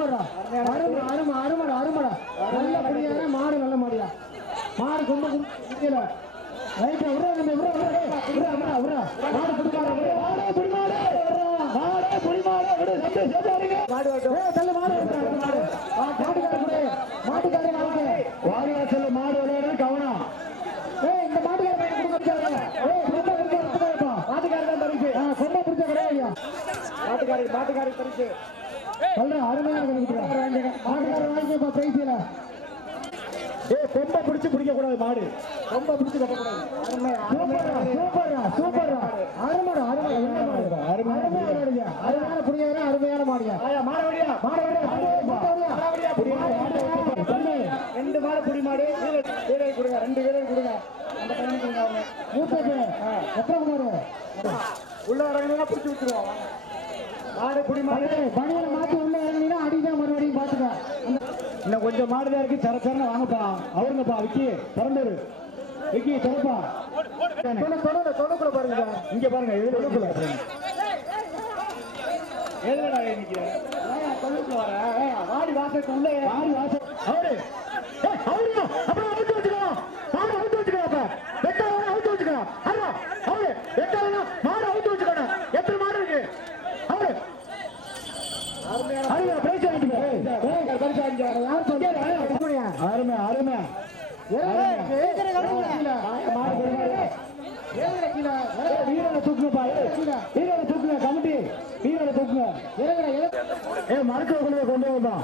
சூப்பர்டா. அருமை அருமை அருமைடா அருமைடா. நல்ல புடியான மாடு, நல்ல மாடியா. மாடு கொண்டு குடிக்கல. ரைட் விடுறா நம்ம விடுறா விடுறா விடுறா. மாடு புடிமாடு மாடு புடிமாடு மாடு புடிமாடு விடு சத்தே சத்தாருங்க. மாடு ஓட்டு. ஏய் தள்ள மாடு ஓட்டு மாடு. மாட்டுக்காரர் குடு. மாட்டுக்காரர் நாளைக்கு வாரியாசல்ல மாடு விளையாடுறது கவனம். ஏய் இந்த மாட்டுக்காரர் பையன் குடுங்க. ஏய் கொம்ப குடுங்க மாட்டுக்காரர் தான் பரிசு. கொம்ப புடிச்ச கிடையாது. மாட்டுக்காரர் பரிசு. சொல்ற அருமையா கொடுக்குறாங்க. மாட்டுக்காரர் வாங்கிப்பா பிரைஸ்ல. ஏய் கொம்ப பிடிச்சு பிடிக்க கூடாது மாடு. கொம்ப பிடிச்சு கட்ட கூடாது. அருமை சூப்பரா சூப்பரா சூப்பரா. அருமைடா அருமை என்ன மாடுடா. அருமையான மாடுங்க. அருமையான புடியறா அருமையான மாடுங்க. ஆயா மாடவடியா மாடவடியா மாடவடியா புடியா. ரெண்டு மாடு புடி மாடு. வீரர் கொடுங்க. ரெண்டு வீரர் கொடுங்க. அந்த பையன் கொடுங்க. அவங்க மூத்தது எத்தனை குமார் உள்ள இறங்கினா பிடிச்சு விட்டுருவாங்க. மாடு புடி மாடு பணியில மாத்தி உள்ள இறங்கினா அடிதான் மறுபடியும் பாத்துக்க. இன்னும் கொஞ்சம் மாடுதான் இருக்கு. சரச்சரன்னு வாங்கப்பா. அவருங்கப்பா விக்கி திறந்துரு. விக்கி திறப்பா. தொடுக்குள்ள பாருங்க. இங்க பாருங்க தொடுக்குள்ள எதுடா இன்னைக்கு தொடுக்குள்ள வர வாடி வாசலுக்கு உள்ள வாடி வாசல் அவரு அவரு அப்புறம் அவுத்து வச்சுக்கோ. மாடு அவுத்து வச்சுக்கோ. அப்ப வெட்டாவன அவுத்து வச்சுக்கோ. ஹலோ அவரு வெட்டாவன மாடு அவுத்து வச்சுக்கோ. எத்தனை மாடு இருக்கு அவரு அருமையா பிரைஸ் வாங்கிட்டு அருமை அருமை வீரனை தூக்குங்கப்பா. வீரனை தூக்குங்க கமிட்டி. வீரனை தூக்குங்க. மருத்துவ குழுவை கொண்டு வந்தோம்.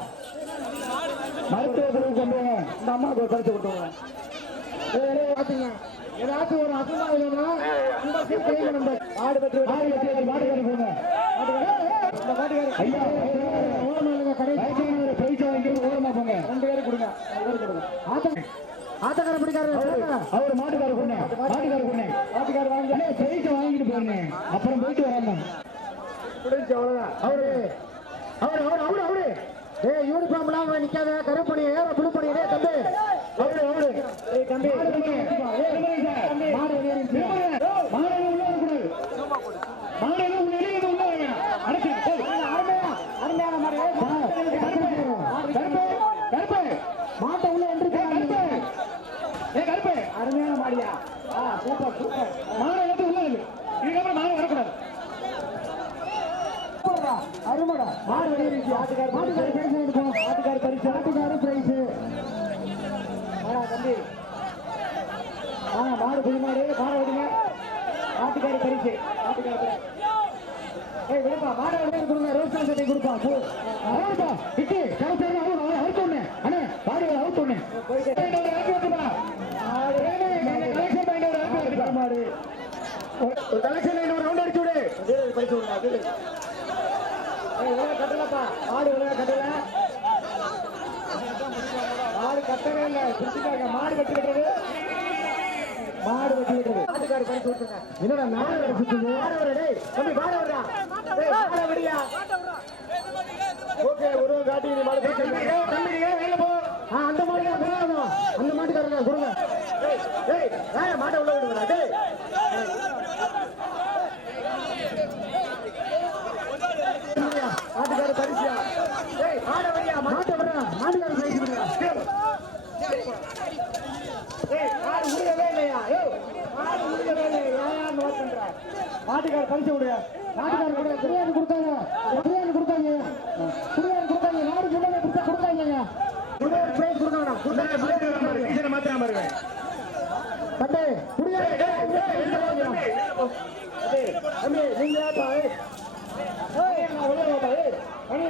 மருத்துவ குழுவை கொண்டு வாங்க. இந்த அம்மாவுக்கு ஒரு பரிசு கொடுத்தோம். பாத்தீங்க ஏதாச்சும் ஒரு அசம்பாவிதம்னா மாடு பற்றி மாட்டுக்காரி போங்க. ஐயா ரெண்டு பேரும் கொடுங்க. ஆட்டக்கார பிடிக்காரு அவர் மாட்டுக்கார கொண்டு மாட்டுக்கார கொண்டு மாட்டுக்கார வாங்கி பிரைஸ் வாங்கிட்டு போயிருங்க. அப்புறம் போயிட்டு வரணும். அவரு அவரு அவரு அவரு அவரு யூனிஃபார்ம் எல்லாம் நிக்காத. கருப்பணி ஏற புழுப்பணி தம்பி அவரு அவரு தம்பி மாடு மாட்டை உள்ள அருமையான மாடியா. Super super. மாடை எடுத்து உள்ள இதுக்கப்புறம் மாடு வரக்கூடாது. அருமடா மாடு வெளியே ஆட்டுக்கார பரிசு எடுப்போம். ஆட்டுக்கார பரிசு ஆட்டுக்கார பிரைஸ் தம்பி. மாடு புது மாடு மாடை விடுங்க. ஆட்டுக்கார பரிசு ஆட்டுக்கார பரிசு. விடுப்பா மாடை விட கொடுங்க. ரோஸ் சட்டை கொடுப்பா. அவ்வளோப்பா விட்டு கடைசி அவுத்து ஒண்ணு அண்ணே மாடு அவுத்து ஒண்ணு கலெக்ஷன் ஒரு ரவுண்ட் அடிச்சு விடு. படிச்சு விடுங்க. கட்டலப்பா மாடு கட்டல. மாடு கட்டவே இல்லை. மாடு கட்டி விட்டது. மாடு வெட்டி விட்டது. மாட்டுக்காரு பறிச்சு விட்டுருங்க. என்னடா நாடு அடிச்சுட்டு மாடு வர. டேய் தம்பி மாடு வரடா. டேய் மாடு வரியா. ஓகே ஒரு காட்டி நீ மாடு பேசுங்க. தம்பி வெளிய போ. அந்த மாடு போறோம். அந்த மாட்டுக்காரங்க கொடுங்க. டேய் டேய் மாட்டை உள்ள விடுங்கடா. டேய் மாட்டுக்கார பரிசியா. டேய் மாடு வரியா. மாட்டை வரடா. மாட்டுக்கார பரிசு விடுங்க. டேய் மாடு உரியவே இல்லையா. ஏய் மாடு உரியவே இல்லையா. ஏன் நோட் பண்ற. மாட்டுக்கார பரிசு விடு. மாட்டுக்கார கூட பிரியாணி கொடுத்தாங்க. பிரியாணி கொடுத்தாங்க. பிரியாணி கொடுத்தாங்க. மாடு முன்னாடி கொடுத்தாங்க. ஒரு பிரைஸ் கொடுங்க. கொடுத்தாங்க. இதனை மாத்திரம் பாருங்க. தம்பி பிரியாணி தம்பி நீங்க ஏய் நான் உள்ள வாடா. ஏய்